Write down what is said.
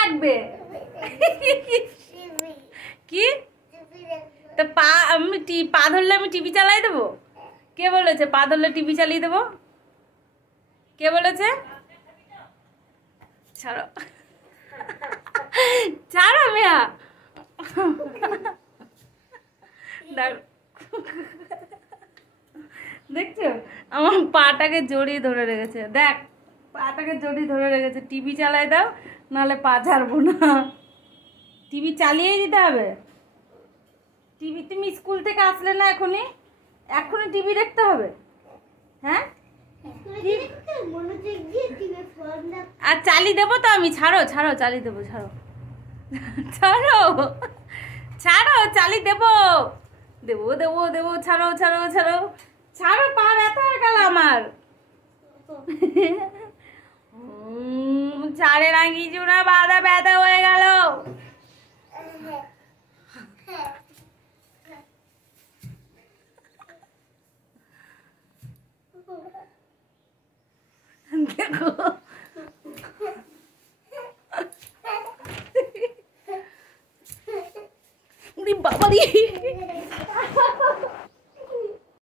লাগবে কি তো পা ধরলে আমি টিভি চালাই দেবো? কে বলেছে পা ধরলে টিভি চালিয়ে দেবো? কে বলেছে? ছাড়ো ছাড়ো মেয়া দেখছো আমার পাটাকে জড়িয়ে ধরে রেখেছে। দেখ পাটাকে জড়িয়ে ধরে রেখেছে। টিভি চালাই দাও নাহলে পা ছাড়বো না। টিভি চালিয়েই দিতে হবে। টিভি তুমি স্কুল থেকে আসলে না এখনই এখনই টিভি দেখতে হবে? হ্যাঁ আর চালিয়ে দেবো তো আমি। ছাড়ো ছাড়ো চালিয়ে দেবো। ছাড়ো ছাড়ো ছাড়ো চালিয়ে দেবো দেবো দেবো দেবো। ছাড়ো ছাড়ো ছাড়ো ছাড়ো। পা ব্যথা হয়ে গেল আমার। ছাড়ে না কিছু না, বাধা ব্যথা হয়ে গেল। দেখো বাবা